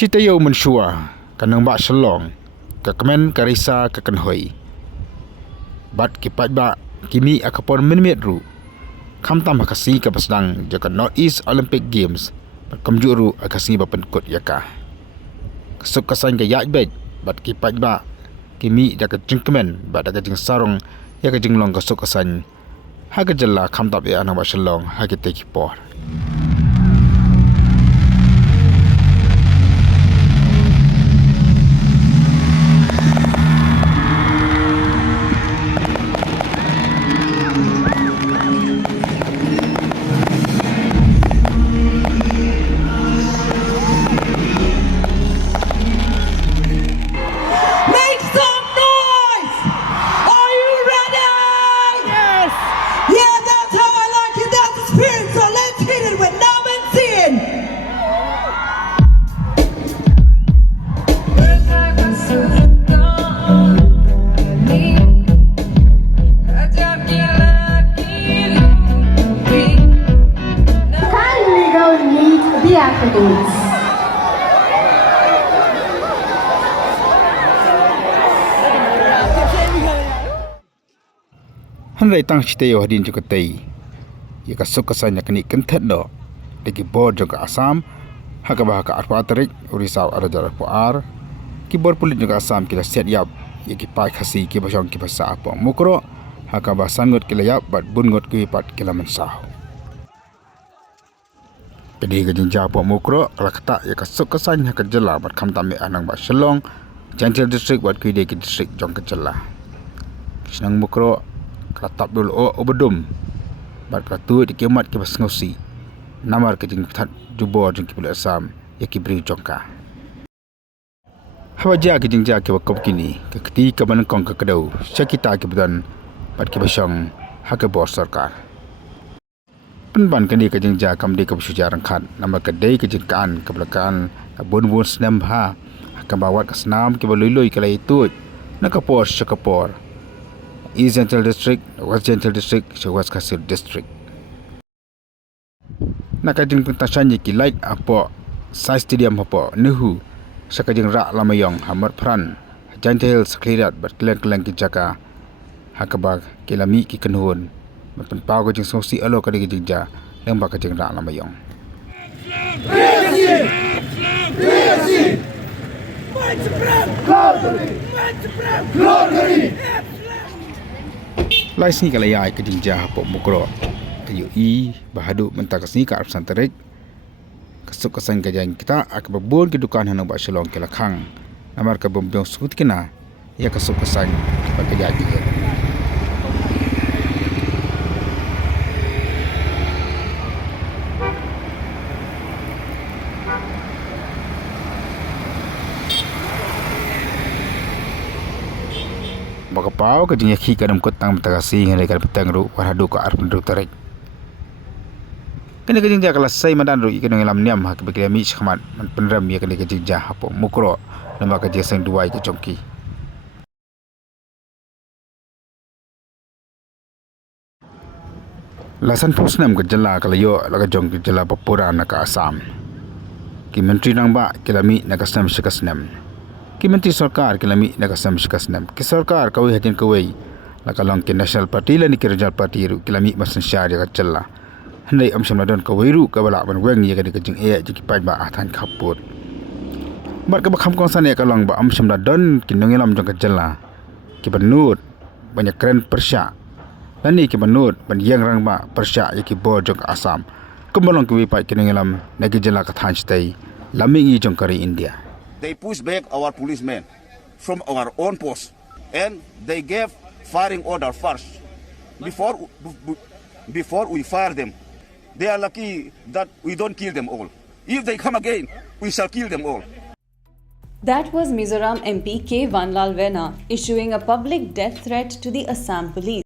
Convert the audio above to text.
Sitayo mensua kanang bak selong ke kemen karisa ke kenhoi. Bat kipat bak kimi akapon minimit ru. Kamtam hakasi ke pasdang jaka North East Olympic Games berkamjuru akasi bapenkut yaka. Kesuk kasan ke yakbet bat kipat bak kimi dak jengkemen bat dak jeng sarong ya ke jenglong kesuk kasan. Haga jella kamtap ya anang bak selong haga tekipor. Handai tang sitayo hadin juga tei. Ya kasuk kasanya kini kentet do. Degi board juga Asam. Haka bahaka arpa tarik urisau ada jarak puar. Ki board pulit juga Asam kila set yap. Ya ki pai khasi ki basong ki basa apa mukro. Haka bah sangut kila yap bat bungot ki pat kila mensah. Pedi ke jinja apa mukro kalau kata ya kasuk kasanya haka jela bat kam tambe anang bat selong. Jantil district bat ki deki district jong ke jela. Senang mukro kelatap dulu obedum bat katu di kiamat ke basngosi namar ke jing that jubor jing kibul Asam ya kibri jongka hawaja ke jing ja ke bakop kini ke ketika menengkong ke kedau syakita ke bedan bat ke basong hak bor sarkar penban kini ke jing ja kam di ke sujarang khat namar ke dei ke jing kan ke belakan bun senam ha hak bawat ke senam ke balului ke lai tu nak kapor syakapor East Central District, West Central District, West Kasir District. Nakajeng pentasan ki light apa size stadium apa nehu sakajeng rak lamayong hamar pran jantel seklirat berkeleng-keleng ki jaka hakabag kilami ki kenhun mapen pau kajeng sosi alo kadi jingja lembah kajeng rak lamayong. Lai sini kalau ya ke jinjah apa mukro ayu i bahadu mentak sini ke arsan terik kesuk kesan kejang kita ak babon ke dukan hanu ba selong ke lakhang namar ke bombyong sut kena ya kesuk kesan pada jadi baka pau ke jing yakhi kadam kotang betagasi ngai kal petang ru warhadu ka arpun ru tarik kene ke jing ja kala sai madan ru ikene ngelam niam hak be mi khmat man penram ya kene ke jing ja hapo mukro lamba ke jeseng duai ke jongki lasan pusnam ke jela kala yo la ke jong ke jela papura na ka Asam ki menteri nang ba kilami na kasnam shikasnam ki menteri sarkar kilami nakasam shikasnam ki sarkar kawai hatin kawai lakalong ki national party la ni ki regional party ru kilami masan syari ka challa handai amsam ladon kawai ru ka bala ban weng ye ka jing e ji ki pai ba athan khaput bar ka bakham kongsan ya kalong ba amsam ladon ki nongelam jong ka challa ki banut banyak keren persya lani ki banut ban yang rang ba persya ye ki bo jong Asam kumbalong ki pai ki nongelam nagi jalla ka than stai lamingi jong kari India. They pushed back our policemen from our own post and they gave firing order first before we fire them. They are lucky that we don't kill them all. If they come again, we shall kill them all. That was Mizoram MP K. Vanlal Vena issuing a public death threat to the Assam police.